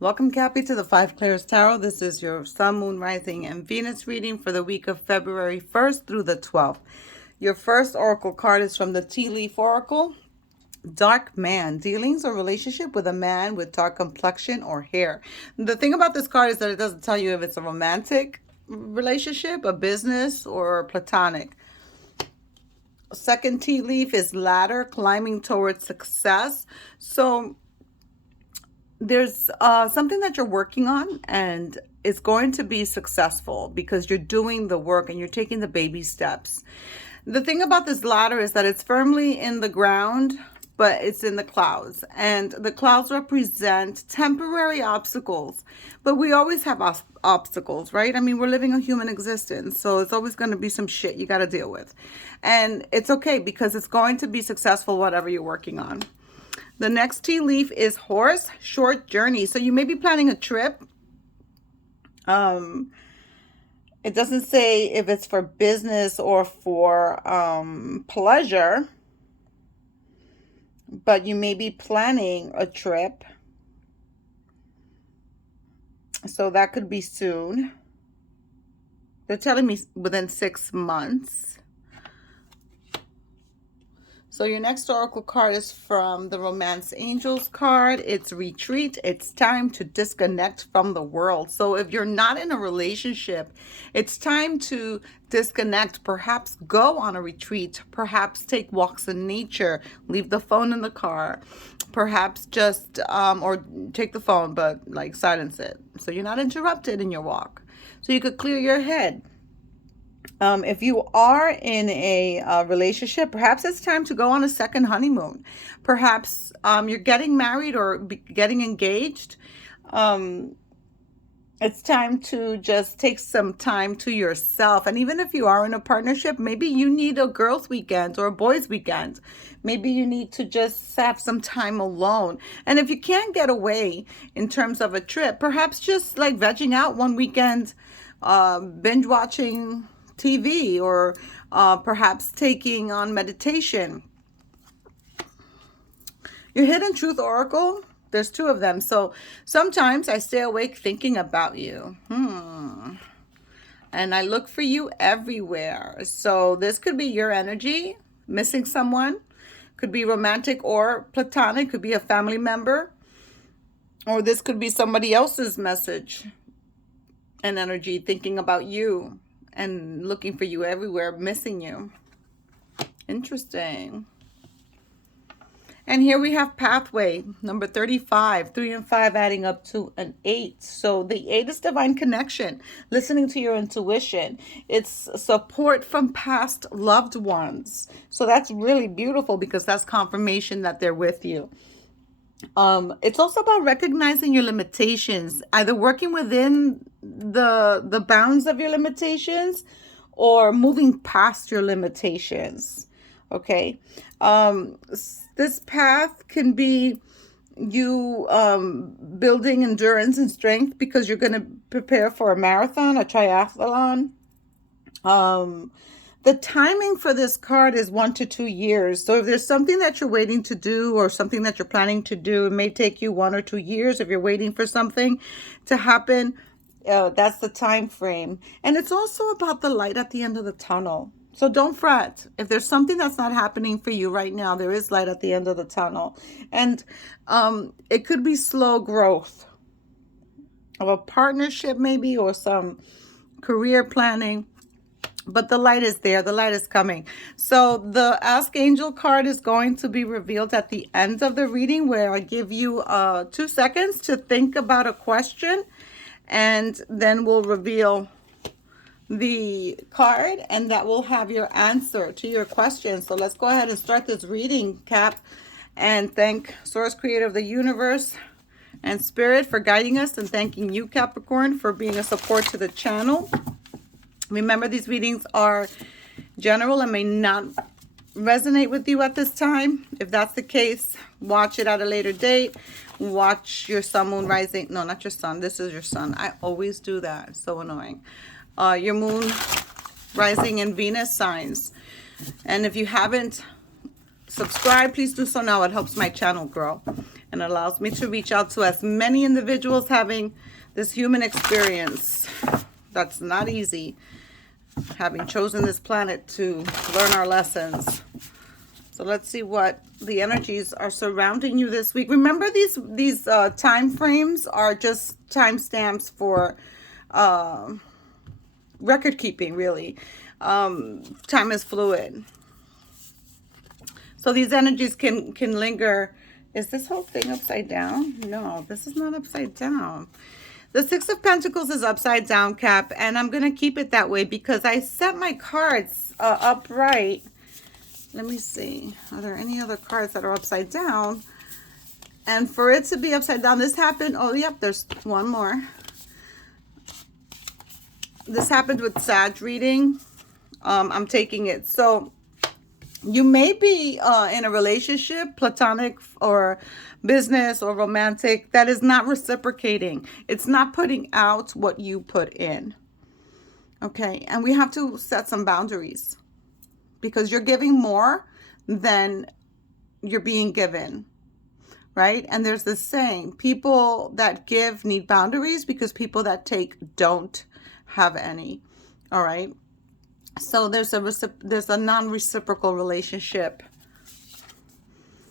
Welcome, Cappy, to the Five Clairs Tarot. This is your Sun, Moon, Rising, and Venus reading for the week of February 1st through the 12th. Your first oracle card is from the Tea Leaf Oracle. Dark man, dealings or relationship with a man with dark complexion or hair. The thing about this card is that it doesn't tell you if it's a romantic relationship, a business, or platonic. Second tea leaf is ladder, climbing towards success. So there's something that you're working on, and it's going to be successful because you're doing the work and you're taking the baby steps. The thing about this ladder is that it's firmly in the ground, but it's in the clouds, and the clouds represent temporary obstacles. But we always have obstacles, right? I mean, we're living a human existence, so it's always going to be some shit you got to deal with, and it's okay because it's going to be successful whatever you're working on. The next tea leaf is horse, short journey. So you may be planning a trip. It doesn't say if it's for business or for pleasure, but you may be planning a trip. So that could be soon. They're telling me within 6 months. So your next oracle card is from the Romance Angels card. It's retreat. It's time to disconnect from the world. So if you're not in a relationship, it's time to disconnect. Perhaps go on a retreat. Perhaps take walks in nature. Leave the phone in the car. Perhaps just, or take the phone, but like silence it. So you're not interrupted in your walk. So you could clear your head. If you are in a relationship, perhaps it's time to go on a second honeymoon. Perhaps you're getting married or getting engaged. It's time to just take some time to yourself. And even if you are in a partnership, maybe you need a girls' weekend or a boys' weekend. Maybe you need to just have some time alone. And if you can't get away in terms of a trip, perhaps just like vegging out one weekend, binge watching TV, or perhaps taking on meditation. Your hidden truth oracle, there's 2 of them. So sometimes I stay awake thinking about you. And I look for you everywhere. So this could be your energy, missing someone. Could be romantic or platonic. Could be a family member. Or this could be somebody else's message and energy, thinking about you and looking for you everywhere, missing you. Interesting. And here we have pathway number 35, 3 and 5 adding up to an 8. So the 8 is divine connection, listening to your intuition. It's support from past loved ones. So that's really beautiful because that's confirmation that they're with you. It's also about recognizing your limitations, either working within the bounds of your limitations or moving past your limitations. Okay. This path can be you building endurance and strength because you're going to prepare for a marathon, a triathlon. The timing for this card is 1 to 2 years. So if there's something that you're waiting to do or something that you're planning to do, it may take you 1 or 2 years. If you're waiting for something to happen, that's the time frame. And it's also about the light at the end of the tunnel. So don't fret. If there's something that's not happening for you right now, there is light at the end of the tunnel. And it could be slow growth of a partnership maybe, or some career planning. But the light is there. The light is coming. So the Ask Angel card is going to be revealed at the end of the reading, where I give you 2 seconds to think about a question. And then we'll reveal the card, and that will have your answer to your question. So let's go ahead and start this reading, Cap. And thank Source, Creator of the Universe and Spirit for guiding us. And thanking you, Capricorn, for being a support to the channel. Remember, these readings are general and may not resonate with you at this time. If that's the case, watch it at a later date. Watch your sun, moon, rising. No, not your sun. This is your sun. I always do that. It's so annoying. Your moon, rising, and Venus signs. And if you haven't subscribed, please do so now. It helps my channel grow. and allows me to reach out to as many individuals having this human experience. That's not easy, having chosen this planet to learn our lessons. So let's see what the energies are surrounding you this week. Remember, these time frames are just timestamps for record keeping, really. Time is fluid. So these energies can linger. Is this whole thing upside down? No, this is not upside down. The Six of Pentacles is upside down, Cap, and I'm going to keep it that way because I set my cards upright. Let me see. Are there any other cards that are upside down? And for it to be upside down, this happened. Oh, yep, there's one more. This happened with Sag reading. I'm taking it. So you may be in a relationship, platonic or business or romantic, that is not reciprocating. It's not putting out what you put in. Okay. And we have to set some boundaries because you're giving more than you're being given. Right? And there's this saying, people that give need boundaries because people that take don't have any. All right. So there's a non-reciprocal relationship.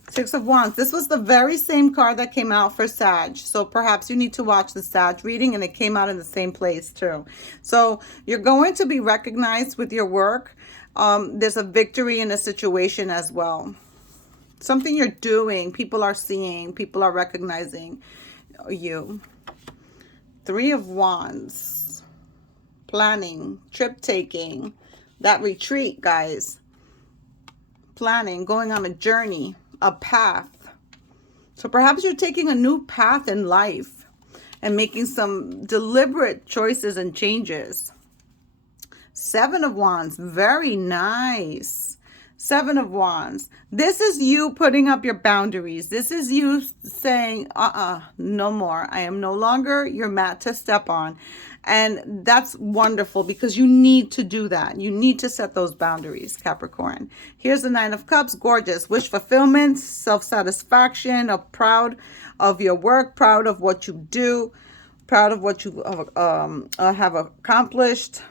Six of Wands. This was the very same card that came out for Sag. So perhaps you need to watch the Sag reading, and it came out in the same place too. So you're going to be recognized with your work. There's a victory in a situation as well. Something you're doing, people are seeing, people are recognizing you. Three of Wands. Planning, trip taking, that retreat, guys. Planning, going on a journey, a path. So perhaps you're taking a new path in life and making some deliberate choices and changes. Seven of Wands, very nice. Seven of Wands. This is you putting up your boundaries. This is you saying, no more. I am no longer your mat to step on. And that's wonderful because you need to do that. You need to set those boundaries, Capricorn. Here's the Nine of Cups. Gorgeous. Wish fulfillment, self-satisfaction, proud of your work, proud of what you do, proud of what you have accomplished.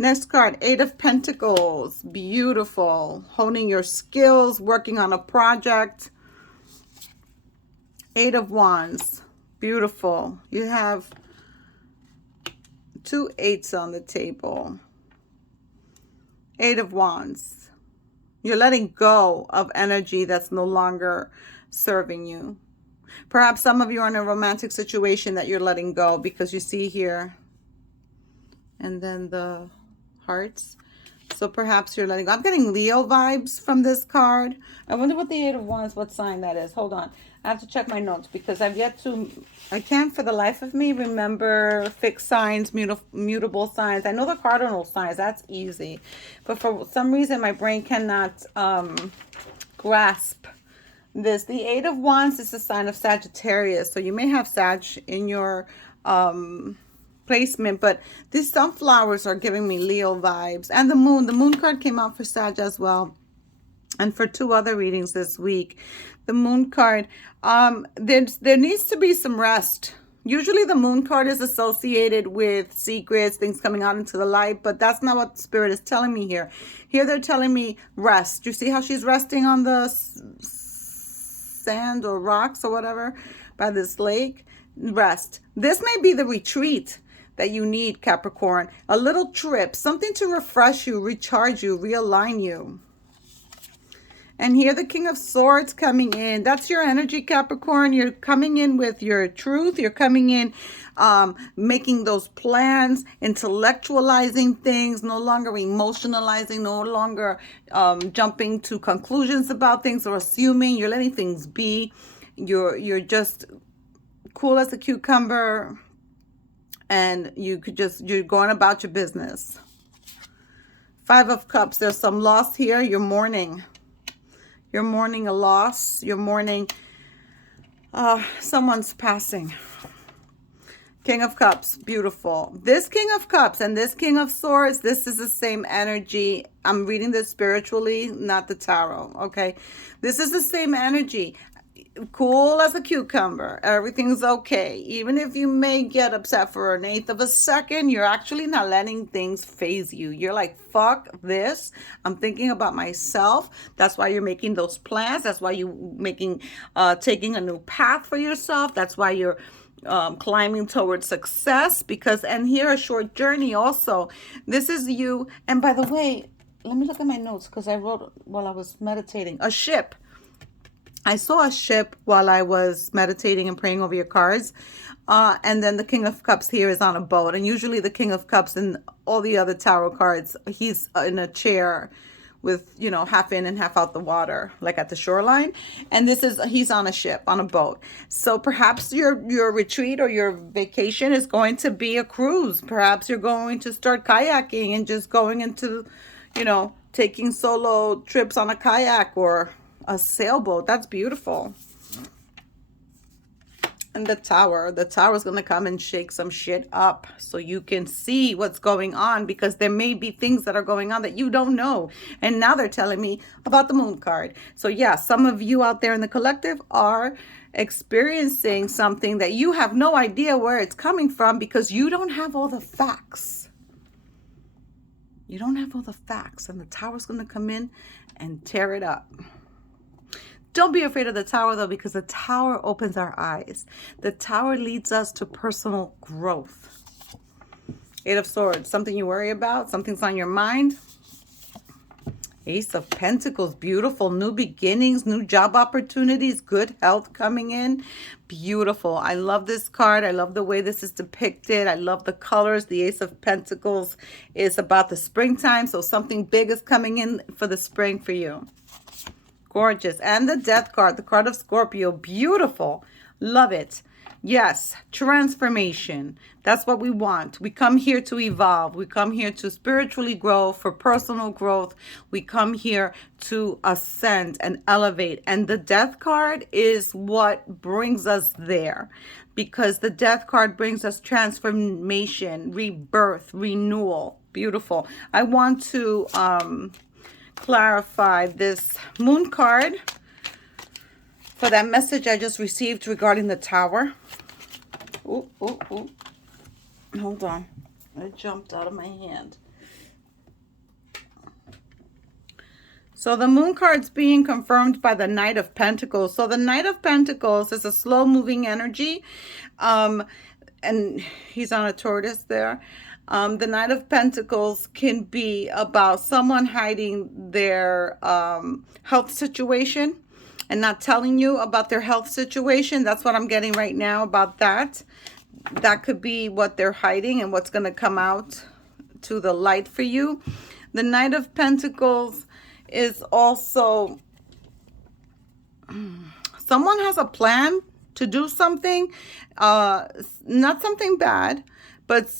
Next card, Eight of Pentacles. Beautiful. Honing your skills, working on a project. Eight of Wands. Beautiful. You have two eights on the table. Eight of Wands. You're letting go of energy that's no longer serving you. Perhaps some of you are in a romantic situation that you're letting go because you see here. And then the hearts. So perhaps you're letting go. I'm getting Leo vibes from this card. I wonder what the Eight of Wands, what sign that is. Hold on. I have to check my notes because I can't for the life of me remember fixed signs, mutable signs. I know the cardinal signs. That's easy. But for some reason, my brain cannot grasp this. The Eight of Wands is a sign of Sagittarius. So you may have Sag in your placement, but these sunflowers are giving me Leo vibes. And the moon card came out for Sag as well, and for two other readings this week. The moon card, there needs to be some rest. Usually the moon card is associated with secrets, things coming out into the light, but that's not what Spirit is telling me here. Here they're telling me rest. You see how she's resting on the sand or rocks or whatever by this lake? Rest. This may be the retreat that you need, Capricorn. A little trip, something to refresh you, recharge you, realign you. And here the King of Swords coming in. That's your energy, Capricorn. You're coming in with your truth. You're coming in making those plans, intellectualizing things, no longer emotionalizing, no longer jumping to conclusions about things or assuming. You're letting things be. You're just cool as a cucumber. And you're going about your business. Five of Cups. There's some loss here. You're mourning. You're mourning a loss. You're mourning someone's passing. King of Cups. Beautiful. This King of Cups and this King of Swords, this is the same energy. I'm reading this spiritually, not the tarot. Okay. This is the same energy. cool as a cucumber. Everything's okay. Even if you may get upset for an eighth of a second, you're actually not letting things phase you. You're like, fuck this. I'm thinking about myself. That's why you're making those plans. That's why you're making, taking a new path for yourself. That's why you're climbing towards success. Because, and here, a short journey also. This is you. And by the way, let me look at my notes because I wrote while I was meditating. A ship. I saw a ship while I was meditating and praying over your cards. And then the King of Cups here is on a boat. And usually the King of Cups and all the other tarot cards, he's in a chair with, you know, half in and half out the water, like at the shoreline. And this is, he's on a ship, on a boat. So perhaps your retreat or your vacation is going to be a cruise. Perhaps you're going to start kayaking and just going into, you know, taking solo trips on a kayak or a sailboat. That's beautiful. And the tower is going to come and shake some shit up so you can see what's going on, because there may be things that are going on that you don't know. And now they're telling me about the moon card. So yeah, some of you out there in the collective are experiencing something that you have no idea where it's coming from because you don't have all the facts. You don't have all the facts, and the tower's going to come in and tear it up. Don't be afraid of the tower, though, because the tower opens our eyes. The tower leads us to personal growth. Eight of Swords, something you worry about, something's on your mind. Ace of Pentacles, beautiful. New beginnings, new job opportunities, good health coming in. Beautiful. I love this card. I love the way this is depicted. I love the colors. The Ace of Pentacles is about the springtime, so something big is coming in for the spring for you. Gorgeous. And the Death card, the card of Scorpio. Beautiful. Love it. Yes, transformation. That's what we want. We come here to evolve. We come here to spiritually grow, for personal growth. We come here to ascend and elevate. And the Death card is what brings us there, because the Death card brings us transformation, rebirth, renewal. Beautiful. I want to clarify this moon card for that message I just received regarding the tower. Ooh. Hold on. It jumped out of my hand. So the moon card's being confirmed by the Knight of Pentacles. So the Knight of Pentacles is a slow moving energy. And he's on a tortoise there. The Knight of Pentacles can be about someone hiding their health situation and not telling you about their health situation. That's what I'm getting right now about that. That could be what they're hiding and what's going to come out to the light for you. The Knight of Pentacles is also someone has a plan to do something, not something bad, but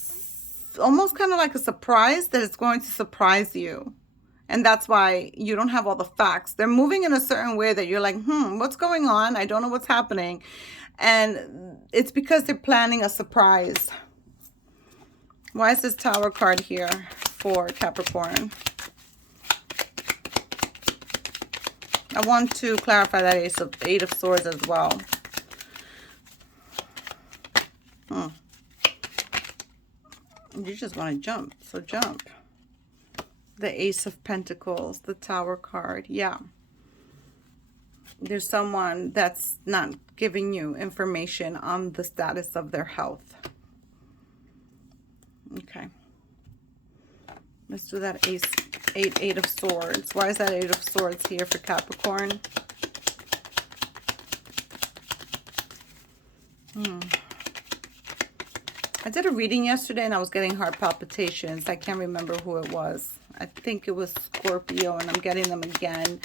almost kind of like a surprise that it's going to surprise you. And that's why you don't have all the facts. They're moving in a certain way that you're like, what's going on? I don't know what's happening. And it's because they're planning a surprise. Why is this Tower card here for Capricorn? I want to clarify that Eight of Swords as well. You just want to jump, so jump. The Ace of Pentacles, the Tower card, yeah. There's someone that's not giving you information on the status of their health. Okay. Let's do that Eight of Swords. Why is that Eight of Swords here for Capricorn? I did a reading yesterday and I was getting heart palpitations. I can't remember who it was. I think it was Scorpio, and I'm getting them again.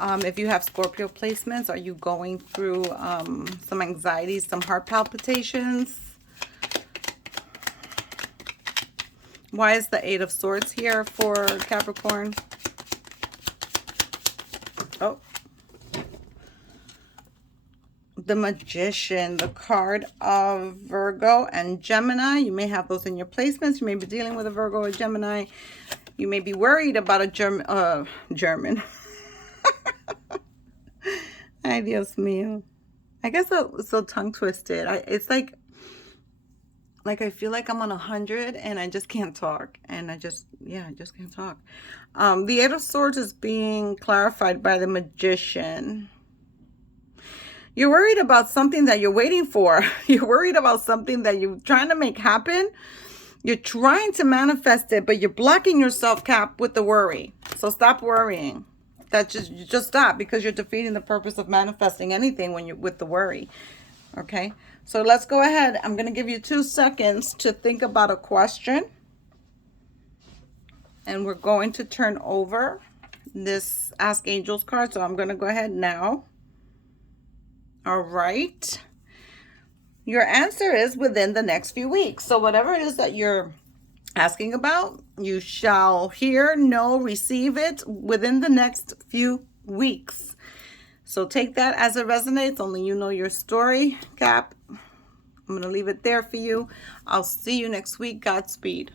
If you have Scorpio placements, are you going through some anxiety, some heart palpitations? Why is the Eight of Swords here for Capricorn? Oh. The Magician, the card of Virgo and Gemini. You may have those in your placements. You may be dealing with a Virgo or Gemini. You may be worried about a German. Ay, Dios mío. I guess it's so tongue twisted. It's like I feel like I'm on 100 and I just can't talk. And I just can't talk. The Eight of Swords is being clarified by the Magician. You're worried about something that you're waiting for. You're worried about something that you're trying to make happen. You're trying to manifest it, but you're blocking yourself, Cap, with the worry. So stop worrying. Just stop, because you're defeating the purpose of manifesting anything when you're with the worry. Okay, so let's go ahead. I'm going to give you 2 seconds to think about a question. And we're going to turn over this Ask Angels card. So I'm going to go ahead now. All right. Your answer is within the next few weeks. So whatever it is that you're asking about, you shall hear, know, receive it within the next few weeks. So take that as it resonates. Only you know your story, Cap. I'm going to leave it there for you. I'll see you next week. Godspeed.